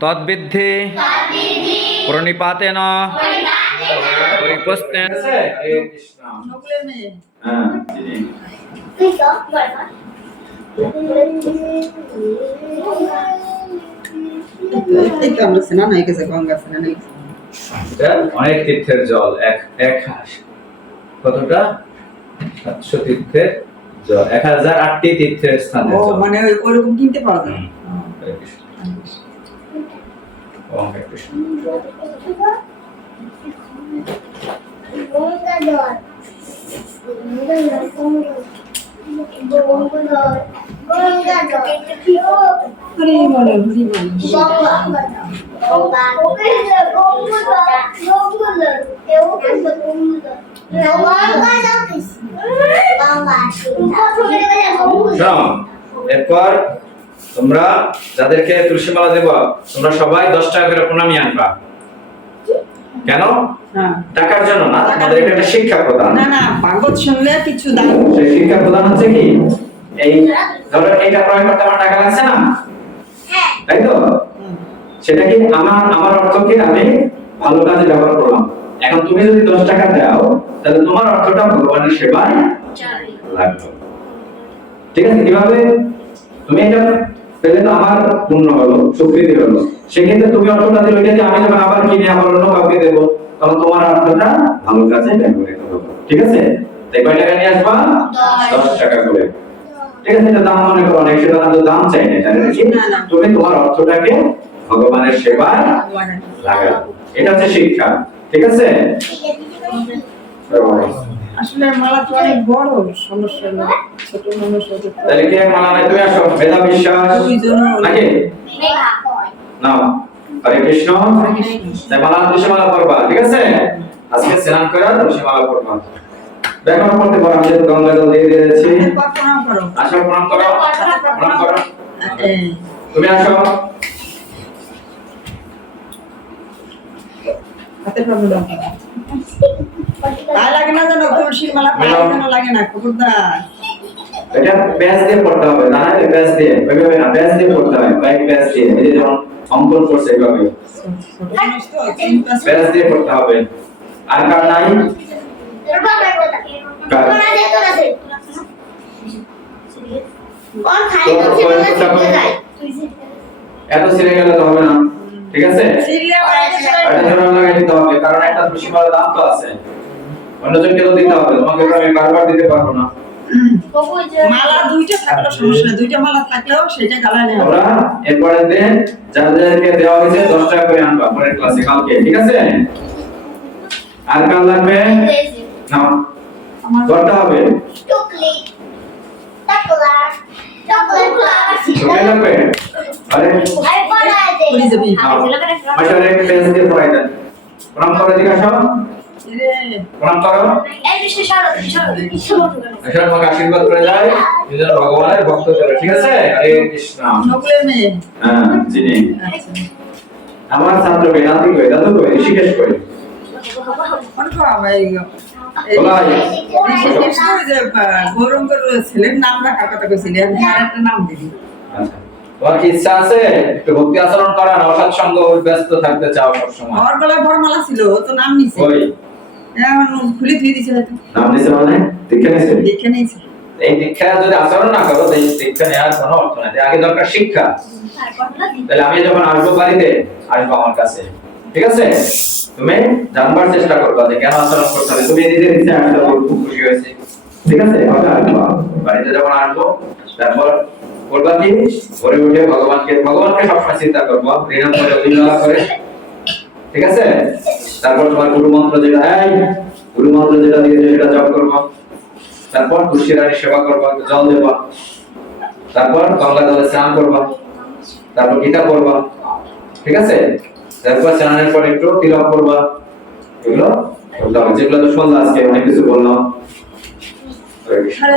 তদ্বিদ্ধি প্রণিপাতেন পরিপস্তেন হ্যাঁ হয়ে হয়ে অনেক তীর্থের জল এক এক হাস কতটা সাতশো তীর্থের জল এক হাজার আটটি তীর্থের স্থানের ও মানে ওই ওরকম কিনতে পাওয়া যায় হুম। হরে কৃষ্ণ ওম হরে তোমরা যাদেরকে তুলসী মালা দেব তোমরা সবাই দশ টাকা করে প্রণামী আনবা। কেন? হ্যাঁ টাকার জন্য না আমাদের এটা একটা শিক্ষা প্রদান। না না ভাগবত শুনলে কিছু দাম সেই শিক্ষা প্রদান হচ্ছে কি? এই ধরো এইটা ক্রয় করতে আমার টাকা লাগছে না? তাই তো? সেটা কি আমার আমার অর্থকে আমি ভালো কাজে ব্যবহার করলাম? এখন তুমি যদি দশ টাকা দাও তাহলে তোমার অর্থটা ভগবানের সেবায় লাগল ঠিক আছে? কীভাবে? তুমি এটা পেলে তো আমার পূর্ণ হলো স্বীকৃতি হলো সেক্ষেত্রে তুমি অর্থটা দিলে ওইটা দিয়ে আমি যখন আবার কিনে আবার অন্য কাউকে দেবো তখন তোমার অর্থটা ভালো কাজে ব্যবহৃত হলো ঠিক আছে? তাই কয় টাকা নিয়ে আসবা? দশ। টাকা করে। ঠিক আছে এটা দাম মনে করো অনেক সেটা তো দাম চাই না তাহলে কি। তুমি তোমার অর্থটাকে ভগবানের সেবায় লাগাও। এটা হচ্ছে শিক্ষা। ঠিক আছে? আসলে মালা তো অনেক বড় সমস্যা না ছোট মানুষ হতে। তাহলে কে মালা নাই তুমি আসো মেধা বিশ্বাস। দুইজন নাকি? নাও হরে কৃষ্ণ। তাই মালা তুলসী মালা করবা ঠিক আছে? আজকে স্নান করে তুলসী মালা করবা ব্যাকরণ করতে পারো আমি গঙ্গা জল দিয়ে দিয়েছি। আসো প্রণাম করো। প্রণাম করো। তুমি আসো। হাতে প্রভু দাও তাই লাগে না জানো তুলসীর মালা পায়ে যেন লাগে না খবরদার। এটা প্যাচ দিয়ে পড়তে হবে না না প্যাচ দিয়ে ওইভাবে না প্যাচ দিয়ে পড়তে কয়েক প্যাচ দিয়ে এই যে যেমন অঙ্কন করছে এইভাবে। প্যাচ দিয়ে পড়তে হবে। আর কার নাই? এত ছিঁড়ে গেলে তো হবে না ঠিক আছে? এটা জোড়া লাগাই দিতে হবে কারণ একটা মালা দাম তো আছে। অন্যজনকে তো দিতে হবে তোমাকে তো আমি বারবার দিতে পারব না। মালা দুইটা থাকলেও সমস্যা দুইটা মালা থাকলেও সেটা গালা নেওয়া তোমরা এরপরে দিন যাদেরকে দেওয়া হয়েছে দশ টাকা করে আনবা পরের ক্লাসে কালকে ঠিক আছে? আর কাল লাগবে? লাগবে? যাবি দিয়ে পড়াই দেন। প্রণাম করে দিকে আসো। প্রণাম করো। আসলে তোমাকে আশীর্বাদ করে যায় যেন ভগবানের ভক্ত করে ঠিক আছে? হরে কৃষ্ণ। হ্যাঁ যিনি। আমার ছাত্র বেদান্তি কই দাদু কই ঋষিকেশ কই অনেক ভালো এই বলাই ঋষিকেশ তো ওই যে আহ, গৌরঙ্গর ছেলের নাম রাখার কথা কইছিলি আর একটা নাম দিবি আচ্ছা। তোমার কি ইচ্ছা আছে? একটু ভক্তি আচরণ করা না অসৎ সঙ্গ ব্যস্ত থাকতে চাও সবসময়? আমার গলায় ছিল ও তো নাম নিছে। খুলে ধুয়ে দিছে নাম দিছে মানে? দীক্ষা নিছে দেখে নিয়েছে। এই দীক্ষা যদি আচরণ না করো তাই দীক্ষা নেওয়ার কোনো অর্থ নাই। আগে দরকার শিক্ষা। তাহলে আমি যখন আসব বাড়িতে আসব আমার কাছে। ঠিক আছে? তুমি জানবার চেষ্টা করবা যে কেন আচরণ করতে হবে তুমি নিজে নিজে আসলে খুব খুশি হয়েছে। ঠিক আছে? বাড়িতে যখন আসব তারপর করবা কি? ভরে উঠে ভগবানকে ভগবানকে সবসময় চিন্তা করব। ঋণ করে অভিনয় করে। ঠিক আছে? তারপর তোমার গুরু মন্ত্র যেটা এই গুরু মন্ত্র যেটা দিয়েছে সেটা জপ করব। তারপর তুলসী রানীর সেবা করবা জল দেবা। তারপর গঙ্গা জলে স্নান করবা। তারপর গীতা পড়বা। ঠিক আছে? তারপর স্নানের পর একটু তিলক করবা এগুলো যেগুলো তো শুনলাম আজকে অনেক কিছু বললাম। হরে